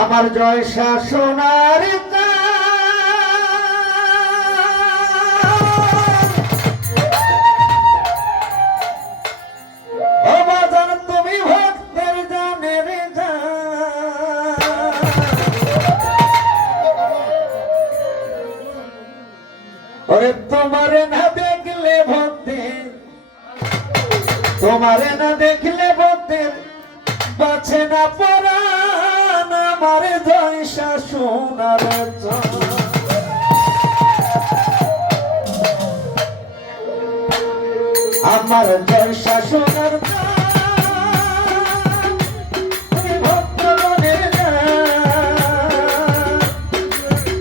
আমার জয় শাসনার তুমি ভক্তের জানের ওরে তোমারে না দেখলে ভক্তে তোমারে না দেখলে ভক্তের বাঁচে না পরাণ আমার জয় শাসনার আমার জয় শাসনার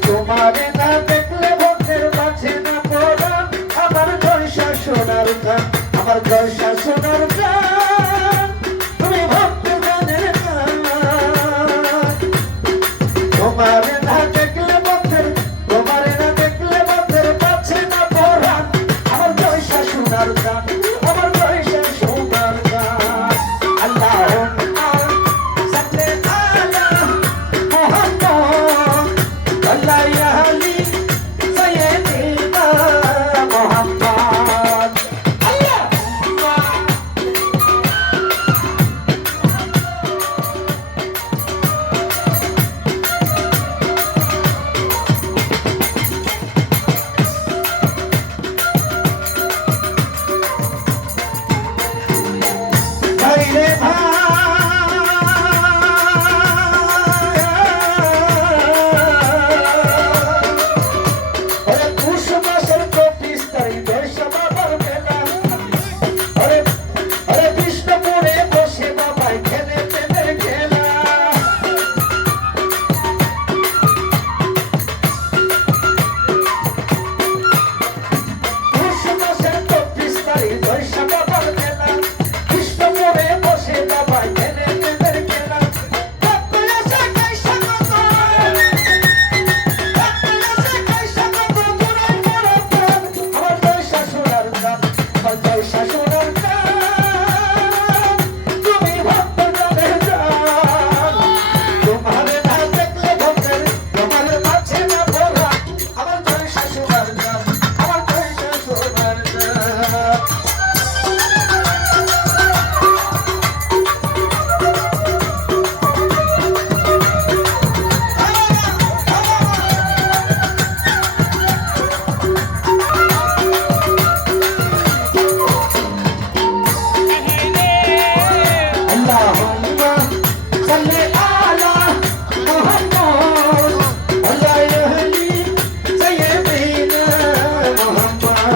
তোমারে না দেখলে ভক্তের বাঁচে না পরাণ আমার জয় শাসনার আমার জয় শাসনার তোমারে না দেখলে বন্ধের তোমারে না দেখলে বন্ধের পাচ্ছে না পরাণ আমার জয় শাসনার গান আমার জয় শাসনার গান আল্লাহুম্মা সাল্লি আলা মুহাম্মদ আল্লাহ আলী সাইয়্যিদিনা মুহাম্মদ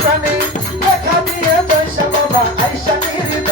প্রাণে দেখা দিয়ে জয়সা বাবা আইসা নির্দ